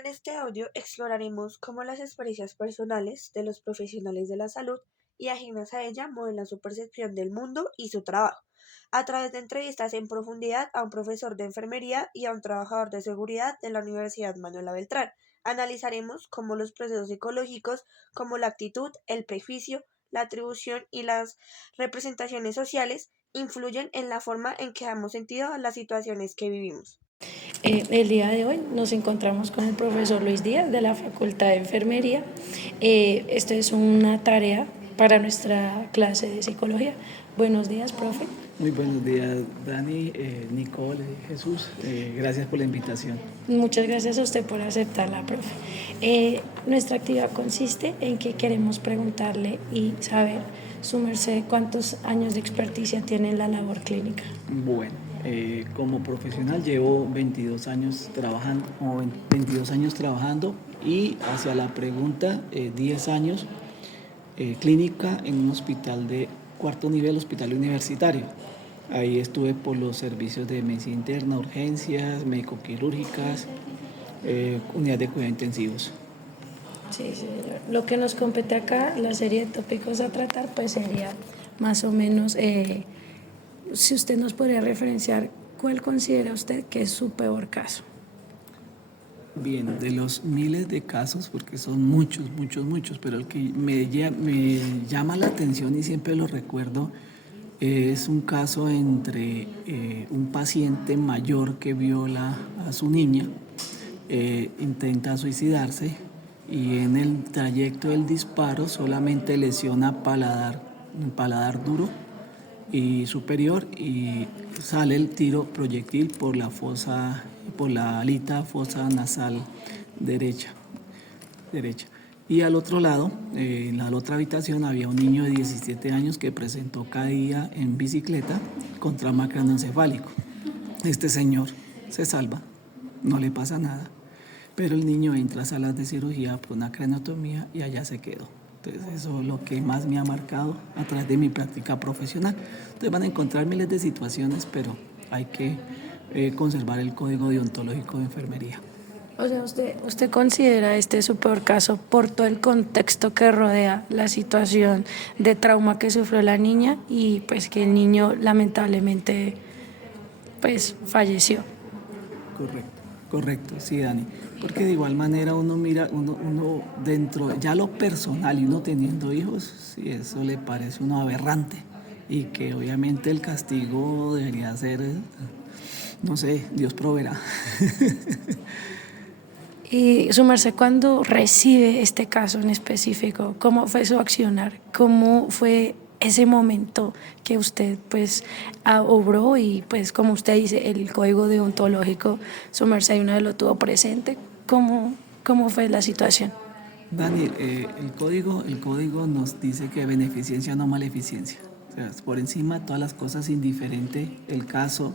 En este audio exploraremos cómo las experiencias personales de los profesionales de la salud y ajenas a ella modelan su percepción del mundo y su trabajo, a través de entrevistas en profundidad a un profesor de enfermería y a un trabajador de seguridad de la Universidad Manuela Beltrán. Analizaremos cómo los procesos psicológicos, como la actitud, el prejuicio, la atribución y las representaciones sociales, influyen en la forma en que damos sentido a las situaciones que vivimos. El día de hoy nos encontramos con el profesor Luis Díaz de la Facultad de Enfermería. Esto es una tarea para nuestra clase de psicología. Buenos días, profe. Muy buenos días, Dani, Nicole, Jesús. Gracias por la invitación. Muchas gracias a usted por aceptarla, profe. Nuestra actividad consiste en que queremos preguntarle y saber, su merced, cuántos años de experticia tiene en la labor clínica. Bueno, como profesional llevo 22 años trabajando, y hacia la pregunta, 10 años clínica en un hospital de cuarto nivel, hospital universitario. Ahí estuve por los servicios de medicina interna, urgencias, médico-quirúrgicas, unidad de cuidados intensivos. Sí, señor. Lo que nos compete acá, la serie de tópicos a tratar, pues sería más o menos, si usted nos podría referenciar, ¿cuál considera usted que es su peor caso? Bien, de los miles de casos, porque son muchos, muchos, muchos, pero el que me llama la atención y siempre lo recuerdo es un caso entre un paciente mayor que viola a su niña, intenta suicidarse y en el trayecto del disparo solamente lesiona un paladar duro y superior y sale el tiro proyectil por la alita fosa nasal derecha. Y al otro lado, en la otra habitación, había un niño de 17 años que presentó caída en bicicleta con trauma craneoencefálico. Este señor se salva, no le pasa nada, pero el niño entra a salas de cirugía por una craneotomía y allá se quedó. Entonces eso es lo que más me ha marcado a través de mi práctica profesional. Entonces van a encontrar miles de situaciones, pero hay que conservar el código deontológico de enfermería. O sea, ¿usted considera este su peor caso por todo el contexto que rodea la situación de trauma que sufrió la niña y pues que el niño lamentablemente pues falleció? Correcto, sí, Dani. Porque de igual manera uno mira, uno dentro, ya lo personal y uno teniendo hijos, sí, eso le parece uno aberrante. Y que obviamente el castigo debería ser, no sé, Dios proveerá. Y su merced, cuando recibe este caso en específico, ¿cómo fue su accionar? ¿Cómo fue ese momento que usted pues obró y pues como usted dice, el código deontológico, su merced una vez lo tuvo presente? ¿Cómo fue la situación? Daniel, el código nos dice que beneficencia no maleficencia. O sea, por encima de todas las cosas, indiferente el caso,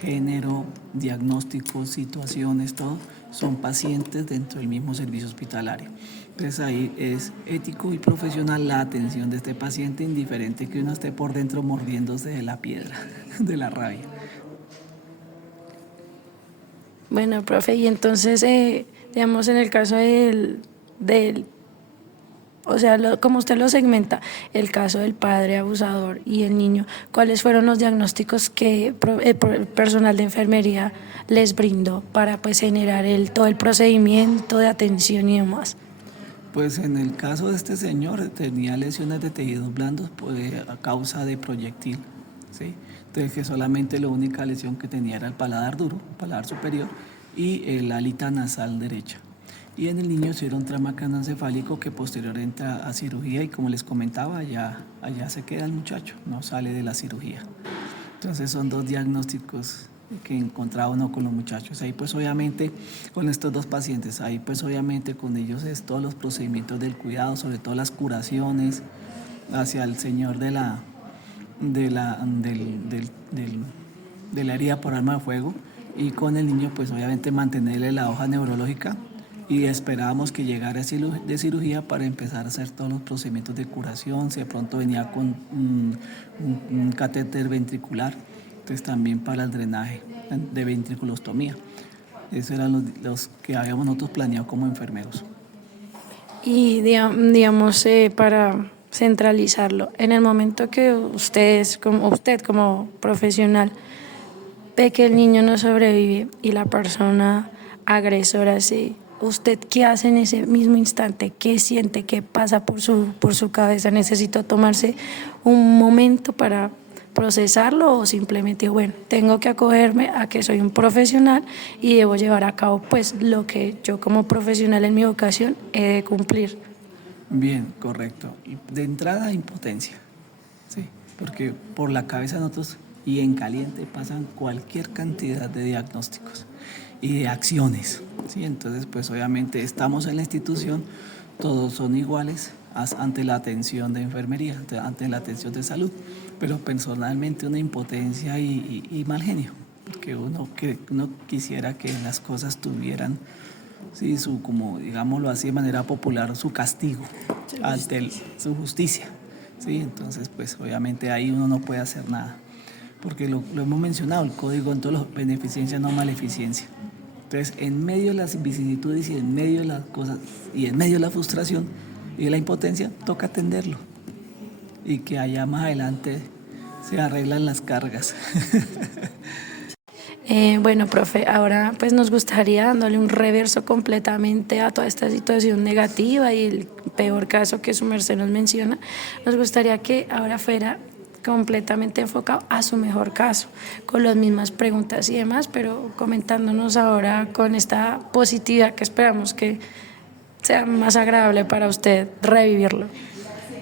género, diagnósticos, situaciones, todo, son pacientes dentro del mismo servicio hospitalario. Entonces ahí es ético y profesional la atención de este paciente, indiferente que uno esté por dentro mordiéndose de la piedra, de la rabia. Bueno, profe, y entonces, digamos, en el caso del o sea, como usted lo segmenta, el caso del padre abusador y el niño, ¿cuáles fueron los diagnósticos que el personal de enfermería les brindó para pues generar todo el procedimiento de atención y demás? Pues en el caso de este señor tenía lesiones de tejidos blandos a causa de proyectil, ¿sí? Entonces que solamente la única lesión que tenía era el paladar duro, paladar superior y el alita nasal derecha. Y en el niño hicieron trauma craneoencefálico que posterior entra a cirugía y como les comentaba, allá se queda el muchacho, no sale de la cirugía. Entonces son dos diagnósticos que encontraba uno con los muchachos. Ahí pues obviamente con estos dos pacientes, ahí pues obviamente con ellos es todos los procedimientos del cuidado, sobre todo las curaciones hacia el señor de la herida por arma de fuego y con el niño pues obviamente mantenerle la hoja neurológica y esperábamos que llegara de cirugía para empezar a hacer todos los procedimientos de curación, si de pronto venía con un catéter ventricular, entonces también para el drenaje de ventriculostomía. Esos eran los que habíamos nosotros planeado como enfermeros. Y digamos, para centralizarlo, en el momento que usted como profesional ve que el niño no sobrevive y la persona agresora sí, ¿usted qué hace en ese mismo instante? ¿Qué siente? ¿Qué pasa por su cabeza? ¿Necesito tomarse un momento para procesarlo o simplemente, bueno, tengo que acogerme a que soy un profesional y debo llevar a cabo pues lo que yo como profesional en mi vocación he de cumplir? Bien, correcto. Y de entrada, impotencia, sí, porque por la cabeza de nosotros y en caliente pasan cualquier cantidad de diagnósticos y de acciones, ¿sí? Entonces, pues obviamente estamos en la institución, todos son iguales ante la atención de enfermería, ante la atención de salud, pero personalmente una impotencia y mal genio, porque uno quisiera que las cosas tuvieran, sí, como digámoslo así de manera popular, su castigo, su justicia, ¿sí? Entonces, pues obviamente ahí uno no puede hacer nada, porque lo hemos mencionado, el código en todos los beneficencia no maleficencia. Entonces, en medio de las vicisitudes y en medio de las cosas y en medio de la frustración y de la impotencia, toca atenderlo y que allá más adelante se arreglan las cargas. Bueno, profe, ahora pues nos gustaría dándole un reverso completamente a toda esta situación negativa y el peor caso que su merced nos menciona. Nos gustaría que ahora fuera completamente enfocado a su mejor caso, con las mismas preguntas y demás, pero comentándonos ahora con esta positividad que esperamos que sea más agradable para usted revivirlo.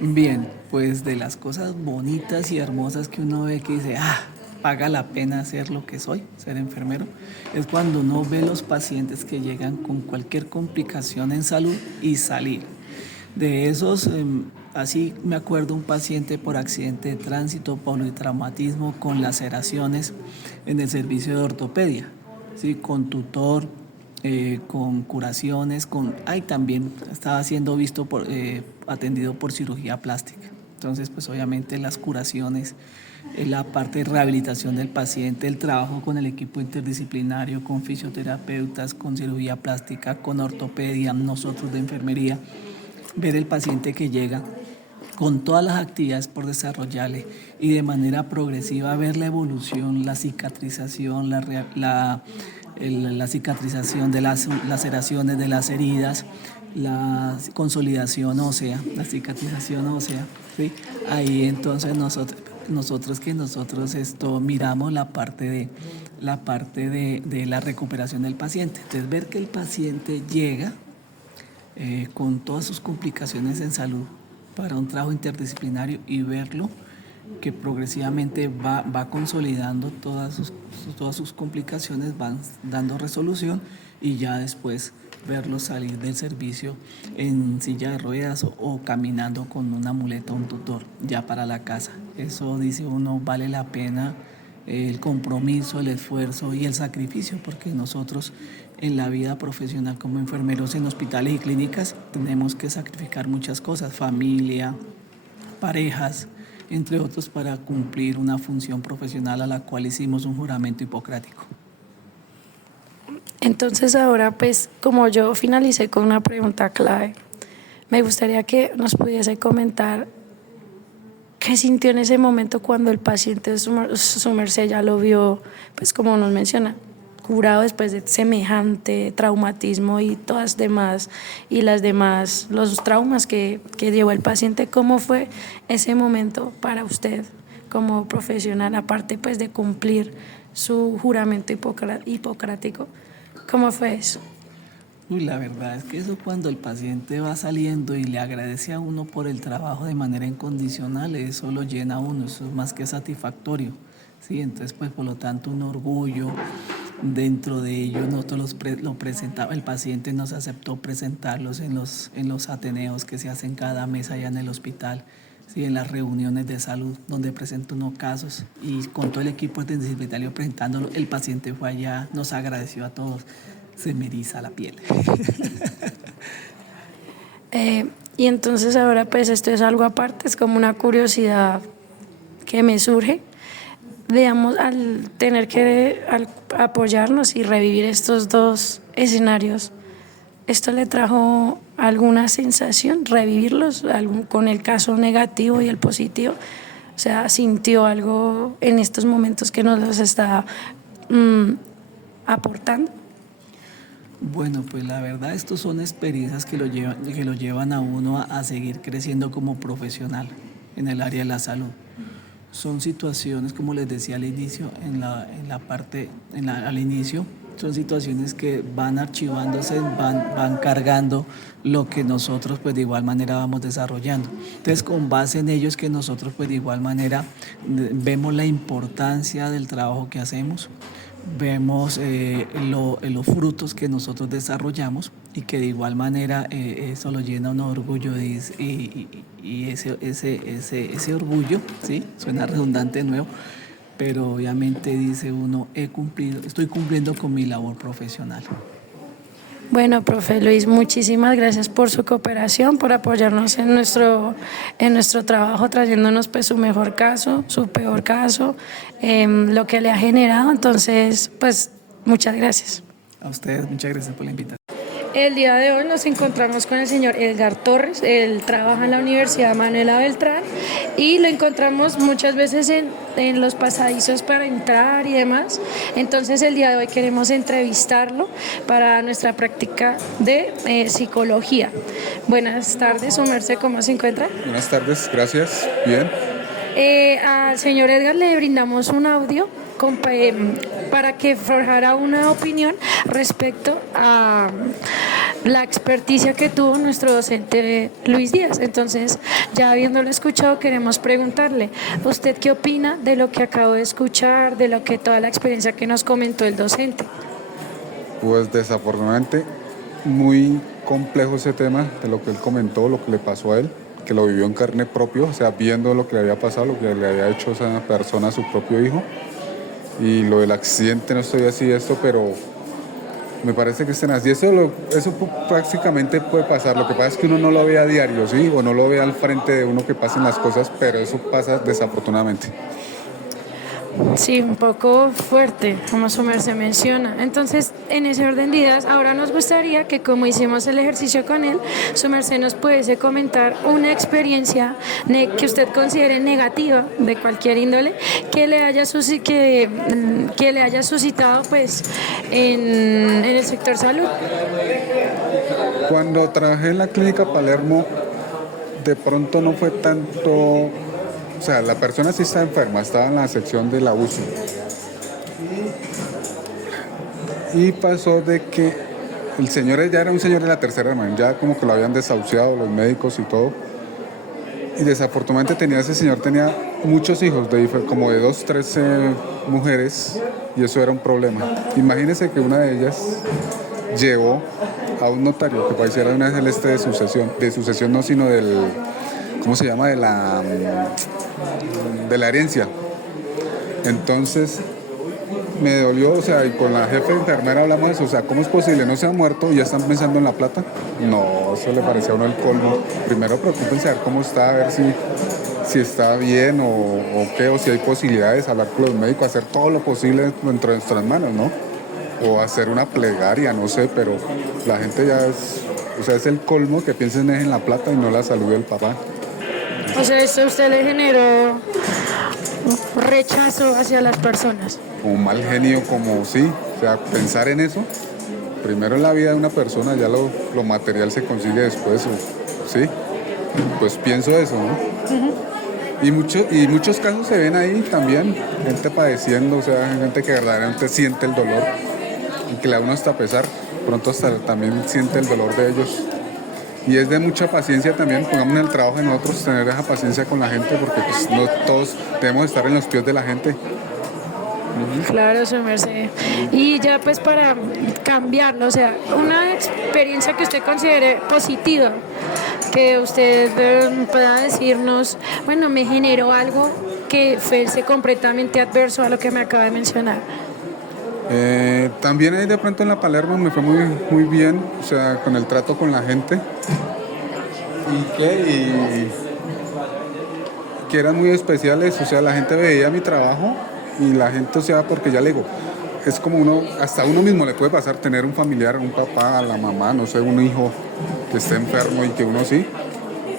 Bien, pues de las cosas bonitas y hermosas que uno ve que dice, paga la pena ser lo que soy, ser enfermero, es cuando uno ve los pacientes que llegan con cualquier complicación en salud y salir. De esos, así me acuerdo un paciente por accidente de tránsito, politraumatismo con laceraciones en el servicio de ortopedia, ¿sí? Con tutor, con curaciones, también estaba siendo atendido por cirugía plástica. Entonces, pues obviamente las curaciones, la parte de rehabilitación del paciente, el trabajo con el equipo interdisciplinario, con fisioterapeutas, con cirugía plástica, con ortopedia, nosotros de enfermería, ver el paciente que llega con todas las actividades por desarrollarle y de manera progresiva ver la evolución, la cicatrización, la cicatrización de las laceraciones, de las heridas, la consolidación ósea, la cicatrización ósea, ¿sí? Ahí entonces nosotros miramos la parte de la recuperación del paciente. Entonces ver que el paciente llega con todas sus complicaciones en salud para un trabajo interdisciplinario y verlo que progresivamente va consolidando todas sus complicaciones, van dando resolución y ya después verlo salir del servicio en silla de ruedas o caminando con una muleta o un tutor ya para la casa. Eso dice uno, vale la pena el compromiso, el esfuerzo y el sacrificio, porque nosotros en la vida profesional como enfermeros en hospitales y clínicas tenemos que sacrificar muchas cosas, familia, parejas, entre otros, para cumplir una función profesional a la cual hicimos un juramento hipocrático. Entonces ahora pues como yo finalicé con una pregunta clave, me gustaría que nos pudiese comentar qué sintió en ese momento cuando el paciente su merced ya lo vio, pues como nos menciona, curado después de semejante traumatismo y las demás, los traumas que llevó el paciente. ¿Cómo fue ese momento para usted como profesional, aparte pues de cumplir su juramento hipocrático? ¿Cómo fue eso? La verdad es que eso, cuando el paciente va saliendo y le agradece a uno por el trabajo de manera incondicional, eso lo llena a uno, eso es más que satisfactorio, ¿sí? Entonces, pues por lo tanto, un orgullo. Dentro de ello nosotros lo presentaba, el paciente nos aceptó presentarlos en los ateneos que se hacen cada mes allá en el hospital, ¿sí? En las reuniones de salud donde presenta unos casos y con todo el equipo interdisciplinario presentándolo, el paciente fue allá, nos agradeció a todos, se me eriza la piel. Y entonces ahora pues esto es algo aparte, es como una curiosidad que me surge. digamos, al tener que apoyarnos y revivir estos dos escenarios, ¿esto le trajo alguna sensación, revivirlos, con el caso negativo y el positivo? O sea, ¿sintió algo en estos momentos que nos los está aportando? Bueno, pues la verdad, estos son experiencias que lo llevan a uno a seguir creciendo como profesional en el área de la salud. Son situaciones, como les decía al inicio, al inicio, son situaciones que van archivándose, van cargando lo que nosotros pues de igual manera vamos desarrollando. Entonces, con base en ello es que nosotros pues de igual manera vemos la importancia del trabajo que hacemos, vemos los frutos que nosotros desarrollamos y que de igual manera eso lo llena un orgullo y ese orgullo, ¿sí? Suena redundante de nuevo, pero obviamente dice uno, estoy cumpliendo con mi labor profesional. Bueno, profe Luis, muchísimas gracias por su cooperación, por apoyarnos en nuestro trabajo, trayéndonos pues su mejor caso, su peor caso, lo que le ha generado. Entonces, pues muchas gracias. A ustedes, muchas gracias por la invitación. El día de hoy nos encontramos con el señor Edgar Torres. Él trabaja en la Universidad Manuela Beltrán y lo encontramos muchas veces en los pasadizos para entrar y demás. Entonces el día de hoy queremos entrevistarlo para nuestra práctica de psicología. Buenas tardes, su merced, ¿cómo se encuentra? Buenas tardes, gracias, bien. Al señor Edgar le brindamos un audio para que forjara una opinión respecto a la experticia que tuvo nuestro docente Luis Díaz. Entonces, ya habiéndolo escuchado, queremos preguntarle, ¿usted qué opina de lo que acabo de escuchar, de toda la experiencia que nos comentó el docente? Pues desafortunadamente muy complejo ese tema de lo que él comentó, lo que le pasó a él, que lo vivió en carne propia, o sea, viendo lo que le había pasado, lo que le había hecho esa persona a su propio hijo. Y lo del accidente, no estoy así pero me parece que estén así. Eso prácticamente puede pasar. Lo que pasa es que uno no lo ve a diario, ¿sí? O no lo ve al frente de uno que pasen las cosas, pero eso pasa desafortunadamente. Sí, un poco fuerte, como su merced menciona. Entonces, en ese orden de ideas, ahora nos gustaría que, como hicimos el ejercicio con él, su merced nos pudiese comentar una experiencia que usted considere negativa, de cualquier índole, que le haya suscitado pues, en el sector salud. Cuando trabajé en la clínica Palermo, de pronto no fue tanto. O sea, la persona sí está enferma, estaba en la sección del abuso. Y pasó de que el señor ya era un señor de la tercera edad, ya como que lo habían desahuciado los médicos y todo. Y desafortunadamente ese señor tenía muchos hijos, como de 2, 3 mujeres, y eso era un problema. Imagínense que una de ellas llevó a un notario que pareciera una vez de sucesión no, sino del, ¿cómo se llama? De la herencia. Entonces me dolió, o sea, y con la jefe de enfermera hablamos de eso, o sea, ¿cómo es posible? ¿No se ha muerto y ya están pensando en la plata? No, eso le parecía a uno el colmo. Primero preocúpense a ver cómo está, a ver si está bien o qué, o si hay posibilidades, hablar con los médicos, hacer todo lo posible dentro de nuestras manos, ¿no? O hacer una plegaria, no sé, pero la gente ya es el colmo que piensen en la plata y no la salud del papá. O sea, ¿esto a usted le generó rechazo hacia las personas? Un mal genio, como sí, o sea, pensar en eso, primero en la vida de una persona, ya lo material se consigue después, ¿sí? Pues pienso eso, ¿no? Uh-huh. Y muchos casos se ven ahí también, gente padeciendo, o sea, gente que verdaderamente siente el dolor y que le da uno hasta pesar, pronto hasta también siente el dolor de ellos. Y es de mucha paciencia también, pongamos en el trabajo de nosotros, tener esa paciencia con la gente, porque pues no todos debemos estar en los pies de la gente. Claro, su merced. Y ya pues para cambiarlo, o sea, una experiencia que usted considere positiva, que usted pueda decirnos, bueno, me generó algo que fuese completamente adverso a lo que me acaba de mencionar. También ahí de pronto en la Palermo me fue muy, muy bien, o sea, con el trato con la gente. Y que eran muy especiales, o sea, la gente veía mi trabajo y la gente, o sea, porque ya le digo, es como uno, hasta uno mismo le puede pasar tener un familiar, un papá, la mamá, no sé, un hijo que esté enfermo y que uno sí,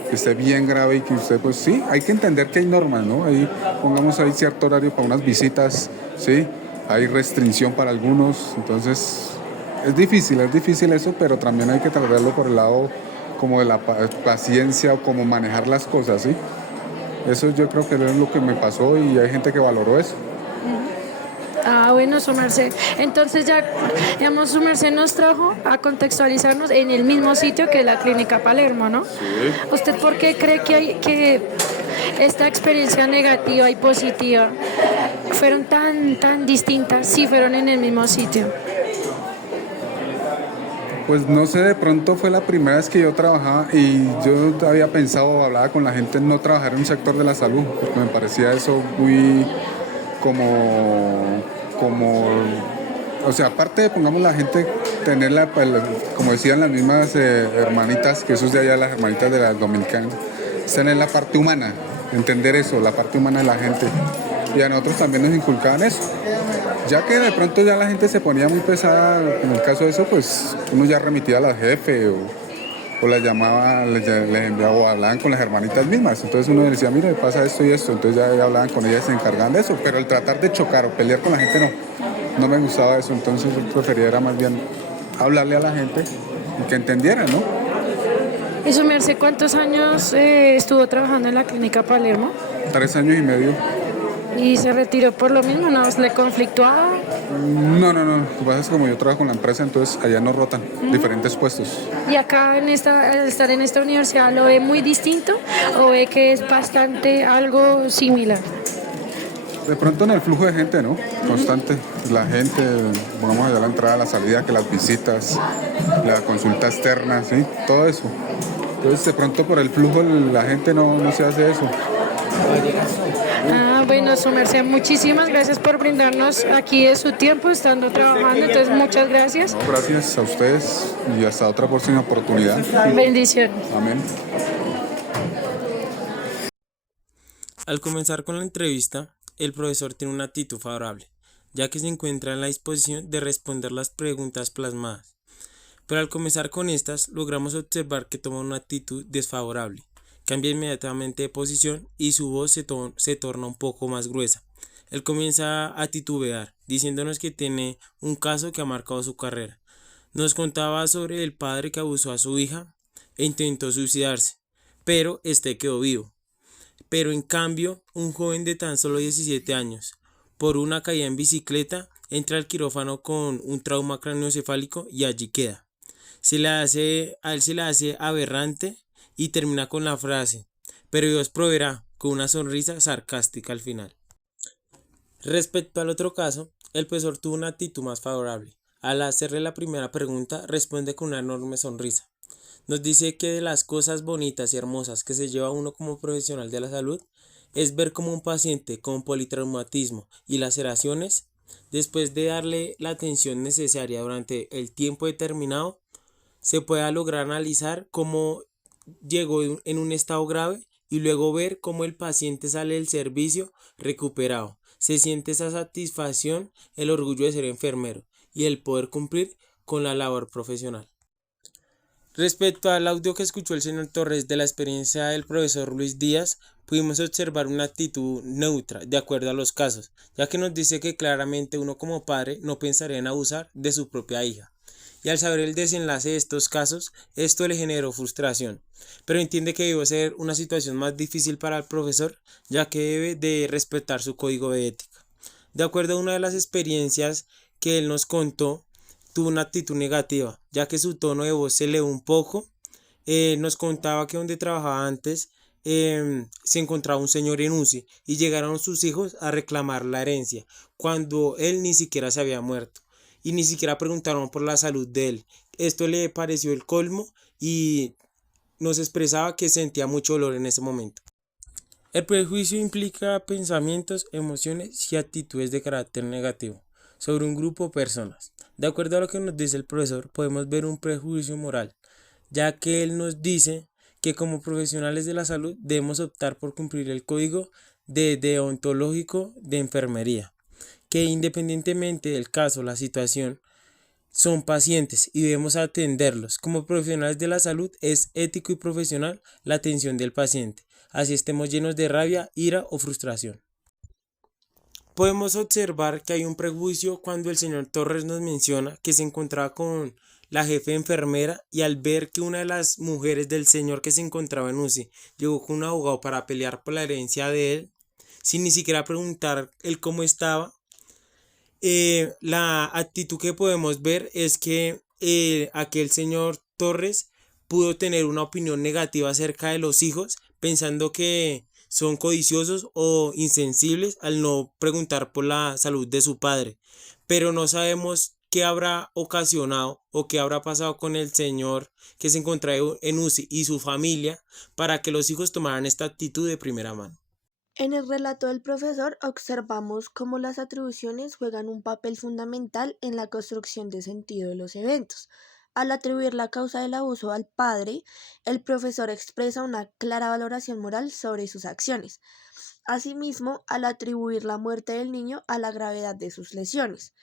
que esté bien grave y que usted, pues sí, hay que entender que hay normas, ¿no? Ahí, pongamos ahí cierto horario para unas visitas, ¿sí? Hay restricción para algunos, entonces es difícil eso, pero también hay que tratarlo por el lado como de la paciencia o como manejar las cosas, ¿sí? Eso yo creo que es lo que me pasó y hay gente que valoró eso. Ah, bueno, su merced. Entonces ya, digamos, su merced nos trajo a contextualizarnos en el mismo sitio que la Clínica Palermo, ¿no? Sí. ¿Usted por qué cree que esta experiencia negativa y positiva fueron tan distintas si fueron en el mismo sitio? Pues no sé, de pronto fue la primera vez que yo trabajaba y yo había pensado, hablaba con la gente en no trabajar en un sector de la salud, porque me parecía eso muy como, o sea, aparte de, pongamos, la gente tenerla, como decían las mismas hermanitas, que eso es de allá, las hermanitas de las dominicanas, están en la parte humana, entender eso, la parte humana de la gente. Y a nosotros también nos inculcaban eso. Ya que de pronto ya la gente se ponía muy pesada, en el caso de eso, pues uno ya remitía a la jefe o las llamaba, les enviaba o hablaban con las hermanitas mismas. Entonces uno decía, mire, pasa esto y esto. Entonces ya hablaban con ellas y se encargaban de eso. Pero el tratar de chocar o pelear con la gente no me gustaba eso. Entonces yo prefería era más bien hablarle a la gente y que entendieran, ¿no? ¿Y su merced cuántos años estuvo trabajando en la Clínica Palermo? 3 años y medio. ¿Y se retiró por lo mismo? ¿No le conflictuaba? No. Lo que pasa es que como yo trabajo en la empresa, entonces allá nos rotan diferentes puestos. ¿Y acá al estar en esta universidad lo ve muy distinto o ve que es bastante algo similar? De pronto en el flujo de gente, ¿no? Constante. La gente, pongamos allá la entrada, la salida, que las visitas, la consulta externa, ¿sí? Todo eso. Entonces de pronto por el flujo la gente no se hace eso. Ah, bueno, su merced, muchísimas gracias por brindarnos aquí de su tiempo estando trabajando, entonces muchas gracias. No, gracias a ustedes y hasta otra próxima oportunidad. Bendiciones. Amén. Al comenzar con la entrevista, el profesor tiene una actitud favorable, ya que se encuentra en la disposición de responder las preguntas plasmadas. Pero al comenzar con estas, logramos observar que toma una actitud desfavorable. Cambia inmediatamente de posición y su voz se torna un poco más gruesa. Él comienza a titubear, diciéndonos que tiene un caso que ha marcado su carrera. Nos contaba sobre el padre que abusó a su hija e intentó suicidarse, pero este quedó vivo. Pero en cambio, un joven de tan solo 17 años, por una caída en bicicleta, entra al quirófano con un trauma craneoencefálico y allí queda. A él se le hace aberrante y termina con la frase, pero Dios proveerá, con una sonrisa sarcástica al final. Respecto al otro caso, el profesor tuvo una actitud más favorable. Al hacerle la primera pregunta, responde con una enorme sonrisa. Nos dice que de las cosas bonitas y hermosas que se lleva uno como profesional de la salud es ver como un paciente con politraumatismo y laceraciones, después de darle la atención necesaria durante el tiempo determinado, se pueda lograr analizar cómo llegó en un estado grave y luego ver cómo el paciente sale del servicio recuperado. Se siente esa satisfacción, el orgullo de ser enfermero y el poder cumplir con la labor profesional. Respecto al audio que escuchó el señor Torres de la experiencia del profesor Luis Díaz, pudimos observar una actitud neutra de acuerdo a los casos, ya que nos dice que claramente uno como padre no pensaría en abusar de su propia hija. Y al saber el desenlace de estos casos, esto le generó frustración, pero entiende que debió ser una situación más difícil para el profesor, ya que debe de respetar su código de ética. De acuerdo a una de las experiencias que él nos contó, tuvo una actitud negativa, ya que su tono de voz se elevó un poco. Nos contaba que donde trabajaba antes se encontraba un señor en UCI y llegaron sus hijos a reclamar la herencia, cuando él ni siquiera se había muerto. Y ni siquiera preguntaron por la salud de él. Esto le pareció el colmo y nos expresaba que sentía mucho dolor en ese momento. El prejuicio implica pensamientos, emociones y actitudes de carácter negativo sobre un grupo de personas. De acuerdo a lo que nos dice el profesor, podemos ver un prejuicio moral, ya que él nos dice que como profesionales de la salud debemos optar por cumplir el código deontológico de enfermería. que independientemente del caso o la situación, son pacientes y debemos atenderlos. Como profesionales de la salud es ético y profesional la atención del paciente, así estemos llenos de rabia, ira o frustración. Podemos observar que hay un prejuicio cuando el señor Torres nos menciona que se encontraba con la jefe enfermera y al ver que una de las mujeres del señor que se encontraba en UCI llegó con un abogado para pelear por la herencia de él, sin ni siquiera preguntar el cómo estaba, la actitud que podemos ver es que aquel señor Torres pudo tener una opinión negativa acerca de los hijos, pensando que son codiciosos o insensibles al no preguntar por la salud de su padre. Pero no sabemos qué habrá ocasionado o qué habrá pasado con el señor que se encontraba en UCI y su familia para que los hijos tomaran esta actitud de primera mano. En el relato del profesor observamos cómo las atribuciones juegan un papel fundamental en la construcción de sentido de los eventos. Al atribuir la causa del abuso al padre, el profesor expresa una clara valoración moral sobre sus acciones. Asimismo, al atribuir la muerte del niño a la gravedad de sus lesiones,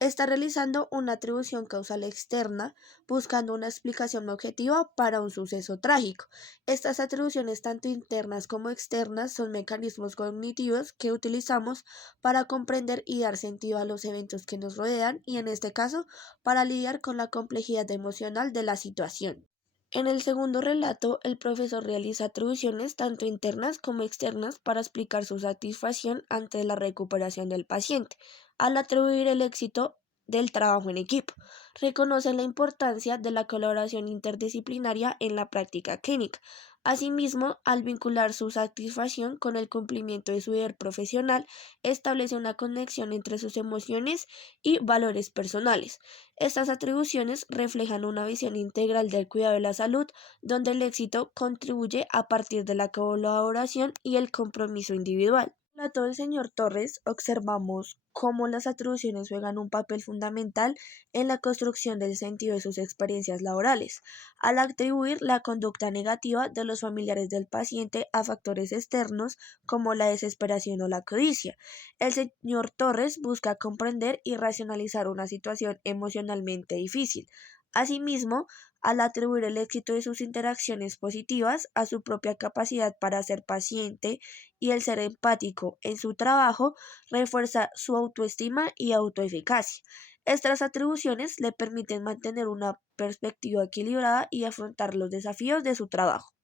está realizando una atribución causal externa, buscando una explicación objetiva para un suceso trágico. Estas atribuciones, tanto internas como externas, son mecanismos cognitivos que utilizamos para comprender y dar sentido a los eventos que nos rodean y, en este caso, para lidiar con la complejidad emocional de la situación. En el segundo relato, el profesor realiza atribuciones tanto internas como externas para explicar su satisfacción ante la recuperación del paciente. Al atribuir el éxito del trabajo en equipo, reconoce la importancia de la colaboración interdisciplinaria en la práctica clínica. Asimismo, al vincular su satisfacción con el cumplimiento de su deber profesional, establece una conexión entre sus emociones y valores personales. Estas atribuciones reflejan una visión integral del cuidado de la salud, donde el éxito contribuye a partir de la colaboración y el compromiso individual. En el relato del señor Torres observamos cómo las atribuciones juegan un papel fundamental en la construcción del sentido de sus experiencias laborales. Al atribuir la conducta negativa de los familiares del paciente a factores externos como la desesperación o la codicia, el señor Torres busca comprender y racionalizar una situación emocionalmente difícil. Asimismo, al atribuir el éxito de sus interacciones positivas a su propia capacidad para ser paciente y el ser empático en su trabajo, refuerza su autoestima y autoeficacia. Estas atribuciones le permiten mantener una perspectiva equilibrada y afrontar los desafíos de su trabajo.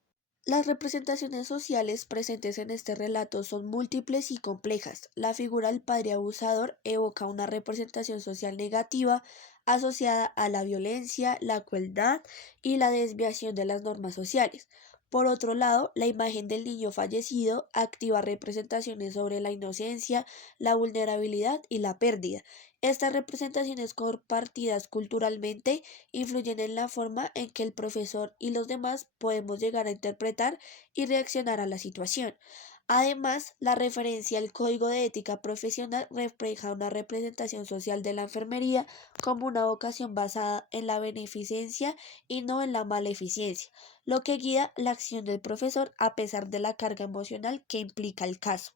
Las representaciones sociales presentes en este relato son múltiples y complejas. La figura del padre abusador evoca una representación social negativa asociada a la violencia, la crueldad y la desviación de las normas sociales. Por otro lado, la imagen del niño fallecido activa representaciones sobre la inocencia, la vulnerabilidad y la pérdida. Estas representaciones compartidas culturalmente influyen en la forma en que el profesor y los demás podemos llegar a interpretar y reaccionar a la situación. Además, la referencia al código de ética profesional refleja una representación social de la enfermería como una vocación basada en la beneficencia y no en la maleficencia, lo que guía la acción del profesor a pesar de la carga emocional que implica el caso.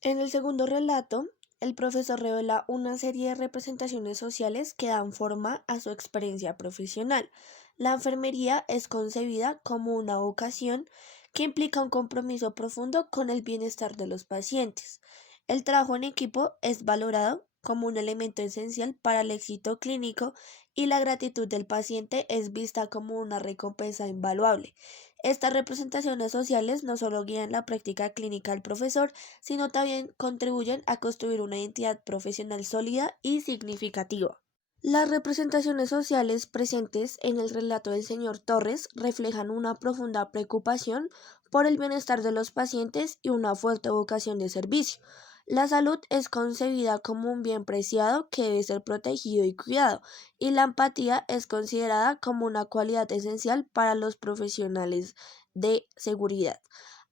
En el segundo relato, el profesor revela una serie de representaciones sociales que dan forma a su experiencia profesional. La enfermería es concebida como una vocación que implica un compromiso profundo con el bienestar de los pacientes. El trabajo en equipo es valorado como un elemento esencial para el éxito clínico y la gratitud del paciente es vista como una recompensa invaluable. Estas representaciones sociales no solo guían la práctica clínica del profesor, sino también contribuyen a construir una identidad profesional sólida y significativa. Las representaciones sociales presentes en el relato del señor Torres reflejan una profunda preocupación por el bienestar de los pacientes y una fuerte vocación de servicio. La salud es concebida como un bien preciado que debe ser protegido y cuidado, y la empatía es considerada como una cualidad esencial para los profesionales de seguridad.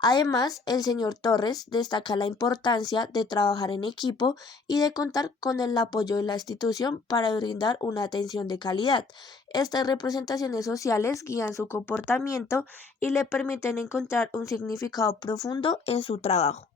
Además, el señor Torres destaca la importancia de trabajar en equipo y de contar con el apoyo de la institución para brindar una atención de calidad. Estas representaciones sociales guían su comportamiento y le permiten encontrar un significado profundo en su trabajo.